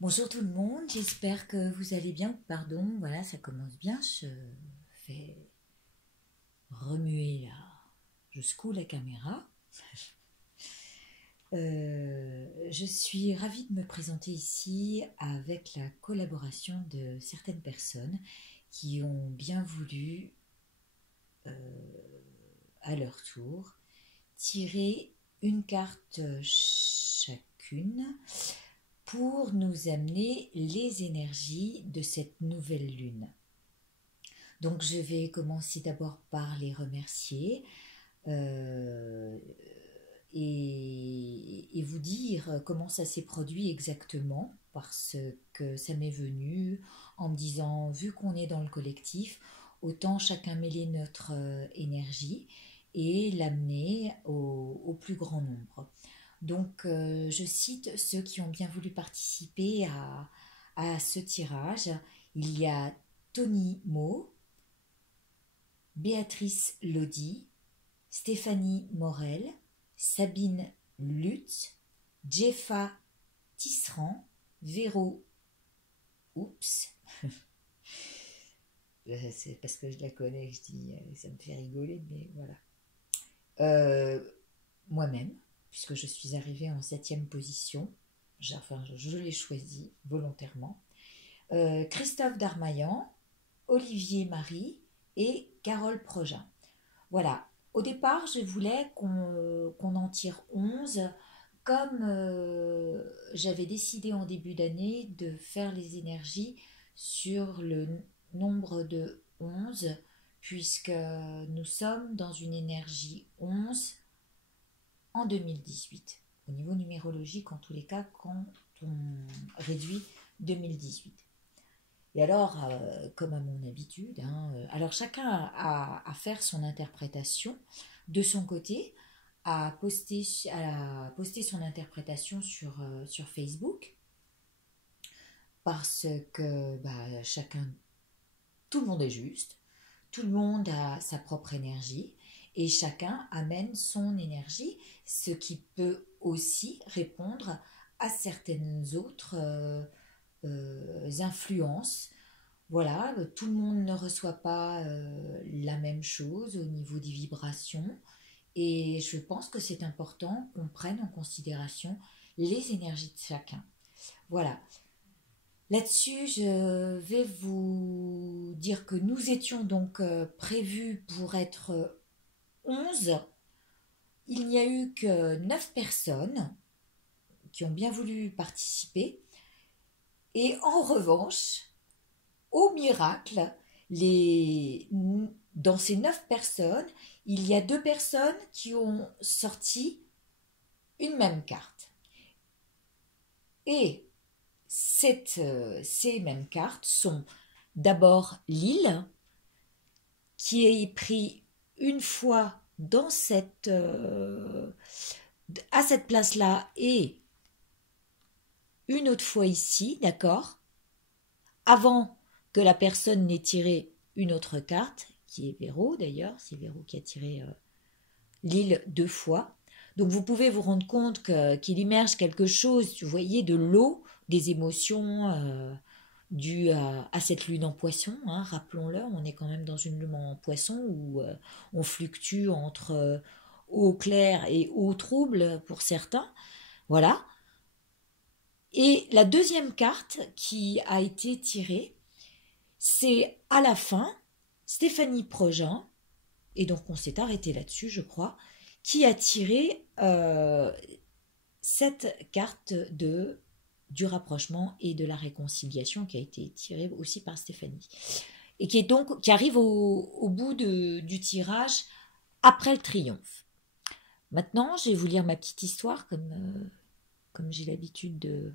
Bonjour tout le monde, j'espère que vous allez bien. Pardon, voilà, ça commence bien. Je fais remuer là, je secoue la caméra. Je suis ravie de me présenter ici avec la collaboration de certaines personnes qui ont bien voulu, à leur tour, tirer une carte chacune pour nous amener les énergies de cette nouvelle lune. Donc je vais commencer d'abord par les remercier euh, et vous dire comment ça s'est produit exactement, parce que ça m'est venu en me disant, vu qu'on est dans le collectif, autant chacun mêler notre énergie et l'amener au plus grand nombre. Donc, je cite ceux qui ont bien voulu participer à ce tirage. Il y a Tony Mo, Béatrice Lodi, Stéphanie Morel, Sabine Lutz, Jeffa Tisserand, Véro Oups. C'est parce que je la connais que je dis, ça me fait rigoler, mais voilà. Euh, Moi-même, puisque je suis arrivée en septième position. Enfin, je l'ai choisi volontairement. Christophe Darmaillan, Olivier Marie et Carole Progin. Voilà. Au départ, je voulais qu'on en tire 11, comme j'avais décidé en début d'année de faire les énergies sur le nombre de 11, puisque nous sommes dans une énergie 11 en 2018. Au niveau numérologique, en tous les cas, quand on réduit 2018. Et alors, comme à mon habitude, alors chacun a à faire son interprétation de son côté, à poster son interprétation sur Facebook, parce que chacun, tout le monde est juste, tout le monde a sa propre énergie, et chacun amène son énergie, ce qui peut aussi répondre à certaines autres influences. Voilà, tout le monde ne reçoit pas la même chose au niveau des vibrations, et je pense que c'est important qu'on prenne en considération les énergies de chacun. Voilà. Là-dessus, je vais vous dire que nous étions donc prévus pour être 11. Il n'y a eu que 9 personnes qui ont bien voulu participer. Et en revanche, au miracle, dans ces 9 personnes, il y a 2 personnes qui ont sorti une même carte. Et ces mêmes cartes sont d'abord l'île, qui est pris une fois à cette place-là et une autre fois ici, d'accord, avant que la personne n'ait tiré une autre carte, qui est Véro d'ailleurs, c'est Véro qui a tiré l'île 2 fois. Donc vous pouvez vous rendre compte qu'il immerge quelque chose, vous voyez, de l'eau, des émotions dues à cette lune en poisson, hein, rappelons-le, on est quand même dans une lune en poisson où on fluctue entre eau claire et eau trouble pour certains, voilà. Et la deuxième carte qui a été tirée, c'est à la fin Stéphanie Progin, et donc on s'est arrêté là-dessus, je crois, qui a tiré cette carte du rapprochement et de la réconciliation, qui a été tirée aussi par Stéphanie. Et qui arrive au bout du tirage après le triomphe. Maintenant, je vais vous lire ma petite histoire, comme j'ai l'habitude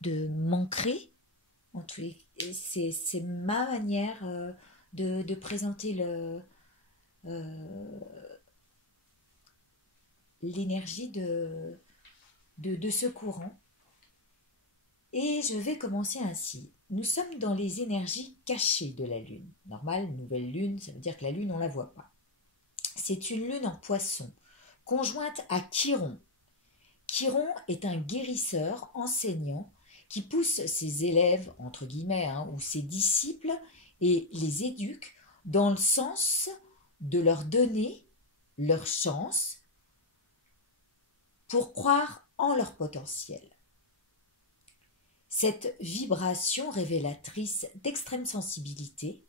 de m'ancrer. C'est ma manière de présenter l'énergie de ce courant. Et je vais commencer ainsi. Nous sommes dans les énergies cachées de la Lune. Normal, nouvelle Lune, ça veut dire que la Lune, on ne la voit pas. C'est une Lune en poisson, conjointe à Chiron. Chiron est un guérisseur, enseignant, qui pousse ses élèves, entre guillemets, hein, ou ses disciples, et les éduque dans le sens de leur donner leur chance pour croire en leur potentiel. Cette vibration révélatrice d'extrême sensibilité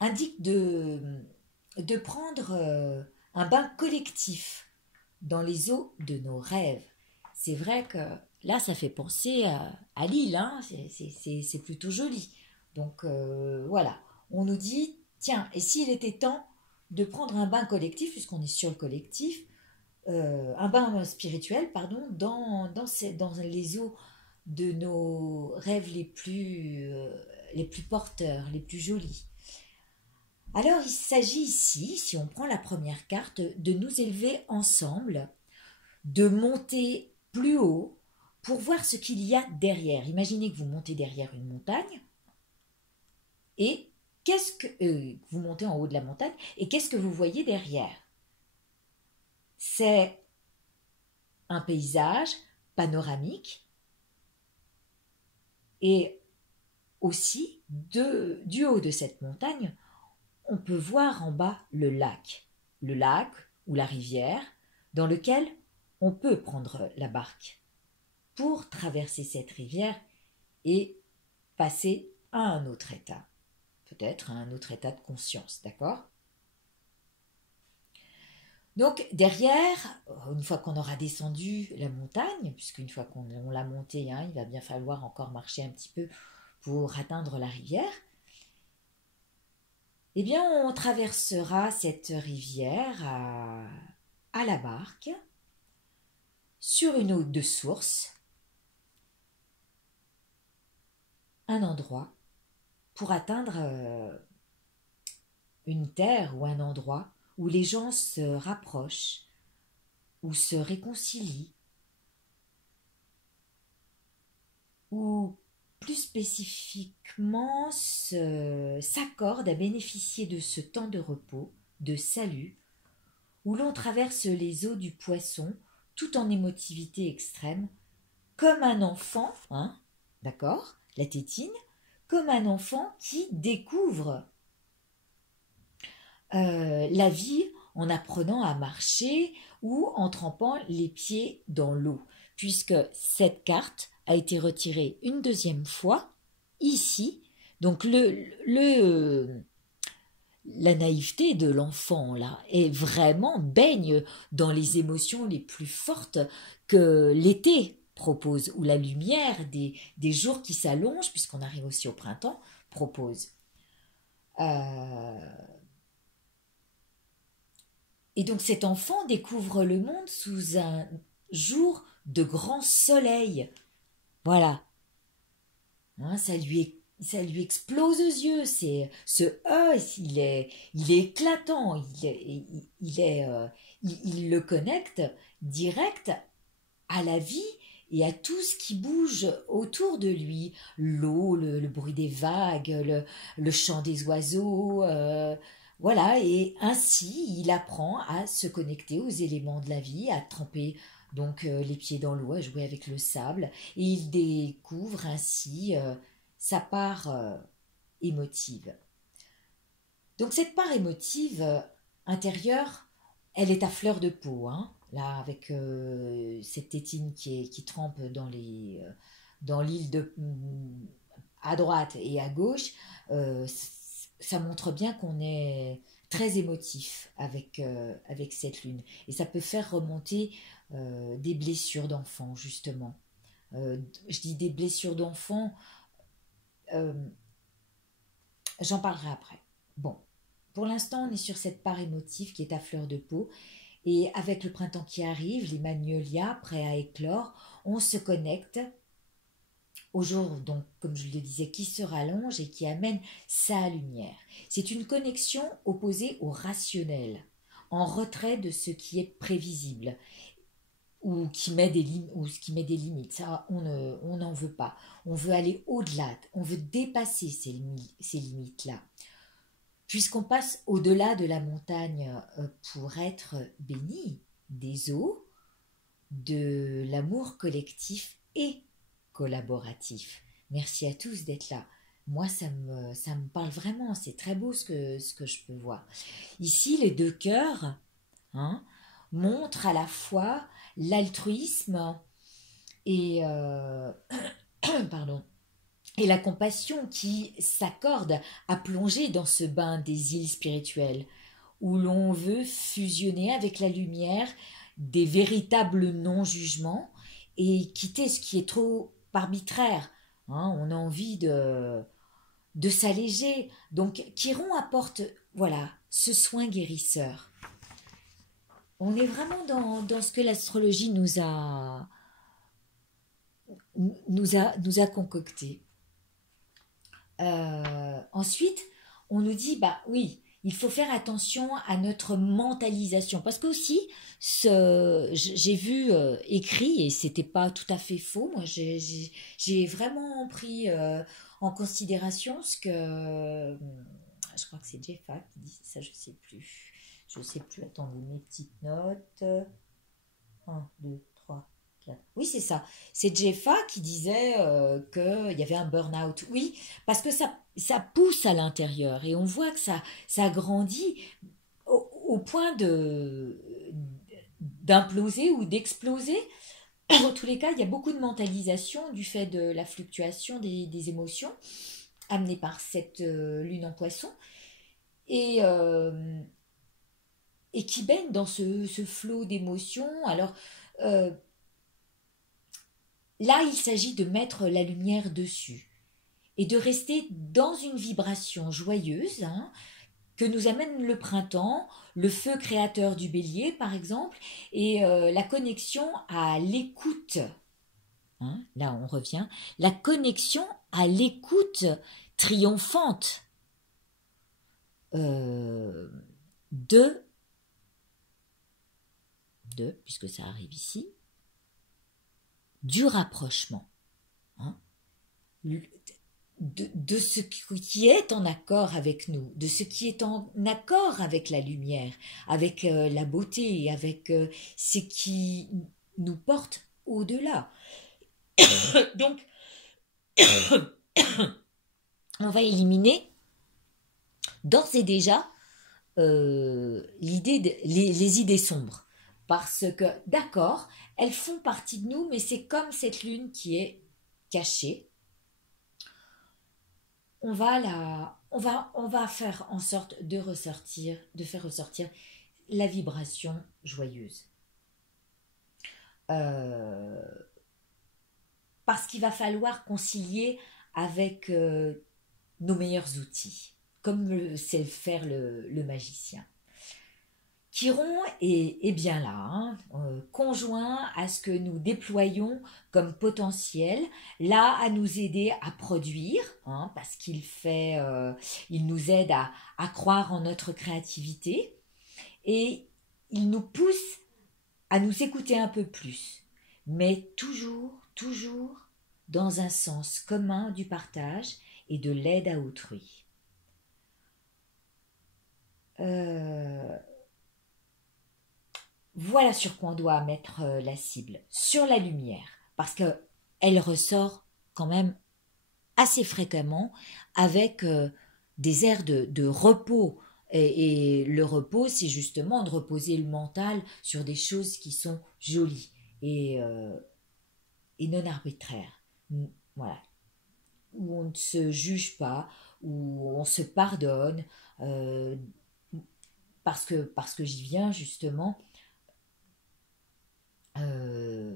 indique de prendre un bain collectif dans les eaux de nos rêves. C'est vrai que là, ça fait penser à l'île, hein, c'est plutôt joli. Donc voilà, on nous dit, tiens, et s'il était temps de prendre un bain collectif, puisqu'on est sur le collectif, un bain spirituel, pardon, dans les eaux de nos rêves les plus porteurs, les plus jolis. Alors il s'agit ici, si on prend la première carte, de nous élever ensemble, de monter plus haut pour voir ce qu'il y a derrière. Imaginez que vous montez derrière une montagne et vous montez en haut de la montagne et qu'est-ce que vous voyez derrière? C'est un paysage panoramique et aussi du haut de cette montagne, on peut voir en bas le lac ou la rivière dans lequel on peut prendre la barque pour traverser cette rivière et passer à un autre état, peut-être à un autre état de conscience, d'accord? Donc derrière, une fois qu'on aura descendu la montagne, puisqu'une fois qu'on l'a montée, hein, il va bien falloir encore marcher un petit peu pour atteindre la rivière, eh bien on traversera cette rivière à la barque sur une eau de source, un endroit pour atteindre une terre ou un endroit où les gens se rapprochent ou se réconcilient ou plus spécifiquement s'accordent à bénéficier de ce temps de repos, de salut, où l'on traverse les eaux du Poisson tout en émotivité extrême, comme un enfant, hein, d'accord, la tétine, comme un enfant qui découvre la vie en apprenant à marcher ou en trempant les pieds dans l'eau, puisque cette carte a été retirée une deuxième fois ici. Donc la naïveté de l'enfant là est vraiment baigne dans les émotions les plus fortes que l'été propose, ou la lumière des jours qui s'allongent, puisqu'on arrive aussi au printemps, propose. Et donc cet enfant découvre le monde sous un jour de grand soleil. Voilà. Hein, ça lui explose aux yeux. Ce E, il est éclatant. Il le connecte direct à la vie et à tout ce qui bouge autour de lui. L'eau, le bruit des vagues, le chant des oiseaux. Voilà, et ainsi il apprend à se connecter aux éléments de la vie, à tremper donc les pieds dans l'eau, à jouer avec le sable, et il découvre ainsi sa part émotive. Donc cette part émotive intérieure, elle est à fleur de peau, hein, là avec cette tétine qui trempe dans l'île à droite et à gauche. Ça montre bien qu'on est très émotif avec cette lune. Et ça peut faire remonter des blessures d'enfants, justement. Je dis des blessures d'enfants, j'en parlerai après. Bon, pour l'instant, on est sur cette part émotive qui est à fleur de peau. Et avec le printemps qui arrive, les magnolias prêts à éclore, on se connecte au jour, donc, comme je le disais, qui se rallonge et qui amène sa lumière. C'est une connexion opposée au rationnel, en retrait de ce qui est prévisible, ou qui met des limites. Ça, on n'en veut pas. On veut aller au-delà, on veut dépasser ces limites-là. puisqu'on passe au-delà de la montagne pour être béni des eaux, de l'amour collectif et collaboratif. Merci à tous d'être là. Moi, ça me parle vraiment, c'est très beau ce que je peux voir. Ici, les deux cœurs, hein, montrent à la fois l'altruisme et, pardon, et la compassion qui s'accordent à plonger dans ce bain des îles spirituelles, où l'on veut fusionner avec la lumière des véritables non-jugements et quitter ce qui est trop arbitraire. Hein, on a envie de s'alléger. Donc, Chiron apporte, voilà, ce soin guérisseur. On est vraiment dans ce que l'astrologie nous a concocté. Ensuite, on nous dit, bah oui, il faut faire attention à notre mentalisation. Parce que aussi, j'ai vu écrit, et c'était pas tout à fait faux, moi j'ai vraiment pris en considération ce que, je crois que c'est Jeffa qui dit ça, je sais plus. Je sais plus, attendez, mes petites notes. Un, 2, 3, 4. Oui, c'est ça. C'est Jeffa qui disait qu'il y avait un burn-out. Oui, parce que ça pousse à l'intérieur et on voit que ça grandit au point d'imploser ou d'exploser. En tous les cas, il y a beaucoup de mentalisation du fait de la fluctuation des émotions amenée par cette lune en poisson et, euh, et qui baigne dans ce flot d'émotions. Alors, euh, là, il s'agit de mettre la lumière dessus et de rester dans une vibration joyeuse, hein, que nous amène le printemps, le feu créateur du bélier par exemple, et la connexion à l'écoute. Hein, là, on revient. La connexion à l'écoute triomphante euh, de, puisque ça arrive ici, du rapprochement. Hein, de ce qui est en accord avec nous, de ce qui est en accord avec la lumière, avec la beauté, avec ce qui nous porte au-delà. Donc, on va éliminer d'ores et déjà les idées sombres. Parce que, d'accord, elles font partie de nous, mais c'est comme cette lune qui est cachée. On va faire en sorte de faire ressortir la vibration joyeuse. Parce qu'il va falloir concilier avec nos meilleurs outils, comme sait le faire le magicien. Chiron est bien là, hein, conjoint à ce que nous déployons comme potentiel, là à nous aider à produire, hein, parce il nous aide à croire en notre créativité et il nous pousse à nous écouter un peu plus, mais toujours dans un sens commun du partage et de l'aide à autrui. Voilà sur quoi on doit mettre la cible, sur la lumière, parce qu'elle ressort quand même assez fréquemment avec des airs de repos. Et le repos, c'est justement de reposer le mental sur des choses qui sont jolies et non arbitraires. Voilà. Où on ne se juge pas, où on se pardonne, euh, parce que j'y viens justement. Euh,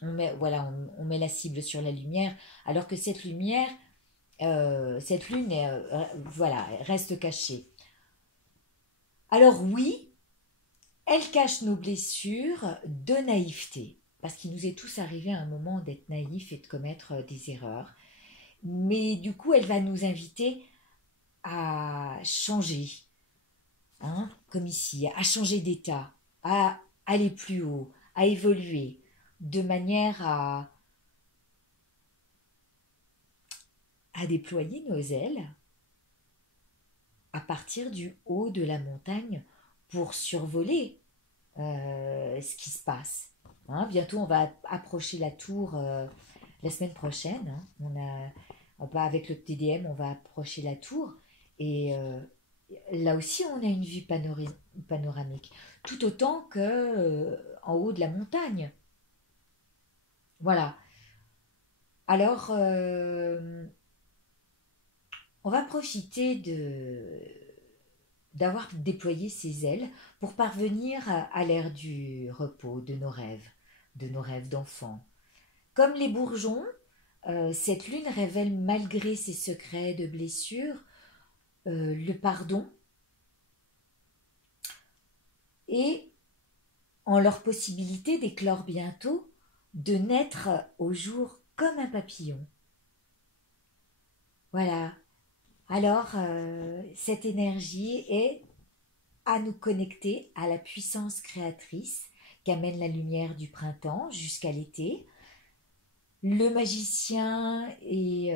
on met la cible sur la lumière, alors que cette lumière, cette lune, voilà, reste cachée. Alors oui, elle cache nos blessures de naïveté, parce qu'il nous est tous arrivé à un moment d'être naïfs et de commettre des erreurs. Mais du coup, elle va nous inviter à changer, hein, comme ici, à changer d'état, à aller plus haut, à évoluer, de manière à déployer nos ailes à partir du haut de la montagne pour survoler ce qui se passe. Hein, bientôt, on va approcher la tour la semaine prochaine. Hein. Avec le TDM, on va approcher la tour. Et là aussi, on a une vue panoramique, tout autant que en haut de la montagne. Voilà. Alors, on va profiter d'avoir déployé ses ailes pour parvenir à l'ère du repos, de nos rêves d'enfants. Comme les bourgeons, cette lune révèle malgré ses secrets de blessures le pardon et en leur possibilité d'éclore bientôt, de naître au jour comme un papillon. Voilà. Alors, cette énergie est à nous connecter à la puissance créatrice qu'amène la lumière du printemps jusqu'à l'été. Le magicien et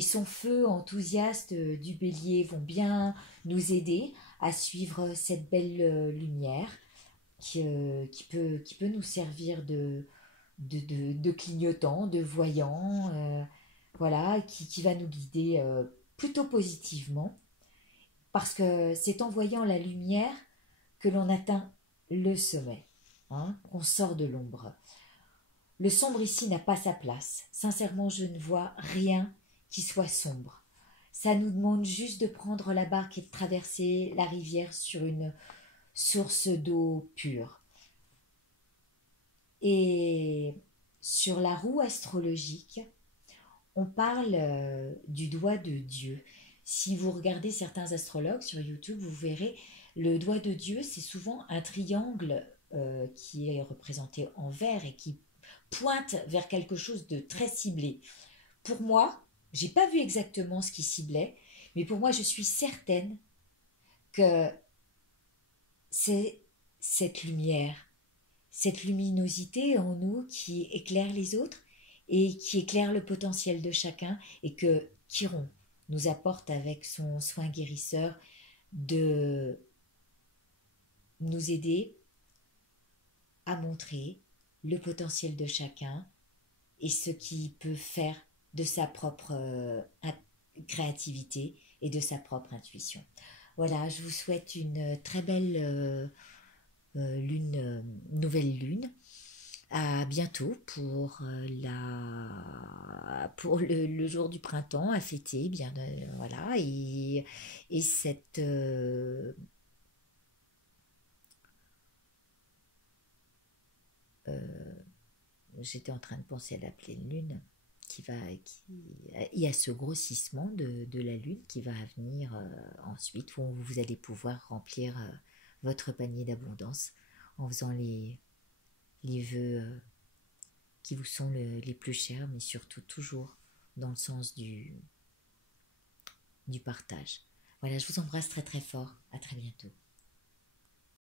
son feu enthousiaste du bélier vont bien nous aider à suivre cette belle lumière qui peut nous servir de clignotant, de voyant, voilà, qui va nous guider plutôt positivement, parce que c'est en voyant la lumière que l'on atteint le sommet, hein, qu'on sort de l'ombre. Le sombre ici n'a pas sa place. Sincèrement, je ne vois rien qui soit sombre. Ça nous demande juste de prendre la barque et de traverser la rivière sur une source d'eau pure. Et sur la roue astrologique, on parle du doigt de Dieu. Si vous regardez certains astrologues sur YouTube, vous verrez le doigt de Dieu, c'est souvent un triangle qui est représenté en vert et qui pointe vers quelque chose de très ciblé. Pour moi, j'ai pas vu exactement ce qui ciblait, mais pour moi, je suis certaine que c'est cette lumière, cette luminosité en nous qui éclaire les autres et qui éclaire le potentiel de chacun et que Chiron nous apporte avec son soin guérisseur de nous aider à montrer le potentiel de chacun et ce qui peut faire de sa propre créativité et de sa propre intuition. Voilà, je vous souhaite une très belle nouvelle lune. À bientôt pour le jour du printemps à fêter, bien voilà, et cette j'étais en train de penser à la pleine lune il y a ce grossissement de la lune qui va venir ensuite où vous allez pouvoir remplir votre panier d'abondance en faisant les vœux qui vous sont les plus chers, mais surtout toujours dans le sens du partage. Voilà, je vous embrasse très très fort. À très bientôt.